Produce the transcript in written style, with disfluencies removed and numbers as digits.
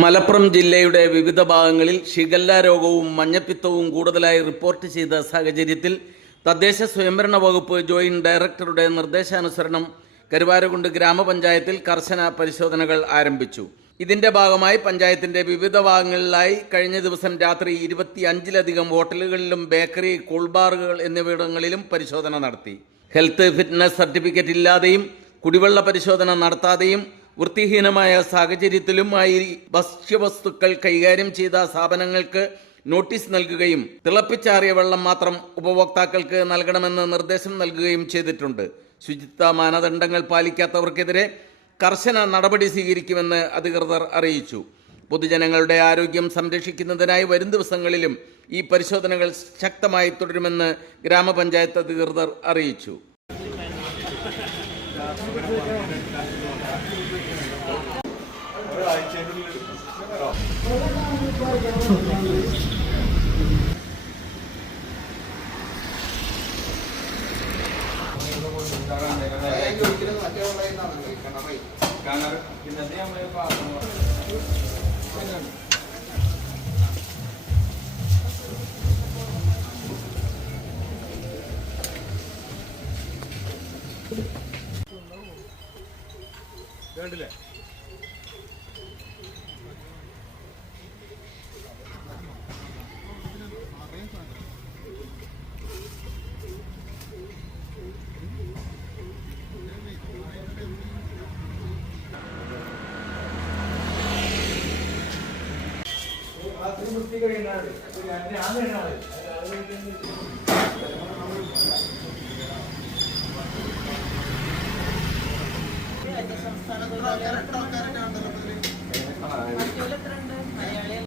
മലപ്പുറം ജില്ലയുടെ വിവിധ ഭാഗങ്ങളിൽ ഷിഗല്ല രോഗവും മഞ്ഞപ്പിത്തവും കൂടുതലായി റിപ്പോർട്ട് ചെയ്ത സാഹചര്യത്തിൽ തദ്ദേശ സ്വയംഭരണ വകുപ്പ് ജോയിന്റ് ഡയറക്ടറുടെ നിർദ്ദേശാനുസരണം കരുവാരകുണ്ട് ഗ്രാമപഞ്ചായത്തിൽ കർശന പരിശോധനകൾ ആരംഭിച്ചു. ഇതിന്റെ ഭാഗമായി പഞ്ചായത്തിന്റെ വിവിധ ഭാഗങ്ങളിലായി കഴിഞ്ഞ ദിവസം രാത്രി 25ലധികം ഹോട്ടലുകളിലും ബേക്കറി, കൂൾബാറുകൾ എന്നിവിടങ്ങളിലും പരിശോധന നടത്തി. ഹെൽത്ത് ഫിറ്റ്നസ് സർട്ടിഫിക്കറ്റ് ഇല്ലാതെയും കുടിവെള്ള പരിശോധന നടത്താതെയും വൃത്തിഹീനമായ സാഹചര്യത്തിലുമായി ഭക്ഷ്യവസ്തുക്കൾ കൈകാര്യം ചെയ്ത സ്ഥാപനങ്ങൾക്ക് നോട്ടീസ് നൽകുകയും തിളപ്പിച്ചാറിയ വെള്ളം മാത്രം ഉപഭോക്താക്കൾക്ക് നൽകണമെന്ന് നിർദ്ദേശം നൽകുകയും ചെയ്തിട്ടുണ്ട്. ശുചിത്വ മാനദണ്ഡങ്ങൾ പാലിക്കാത്തവർക്കെതിരെ കർശന നടപടി സ്വീകരിക്കുമെന്ന് അധികൃതർ അറിയിച്ചു. പൊതുജനങ്ങളുടെ ആരോഗ്യം സംരക്ഷിക്കുന്നതിനായി വരും ദിവസങ്ങളിലും ഈ പരിശോധനകൾ ശക്തമായി തുടരുമെന്ന് ഗ്രാമപഞ്ചായത്ത് അധികൃതർ അറിയിച്ചു. വേണ്ടില്ലേ സംസ്ഥാന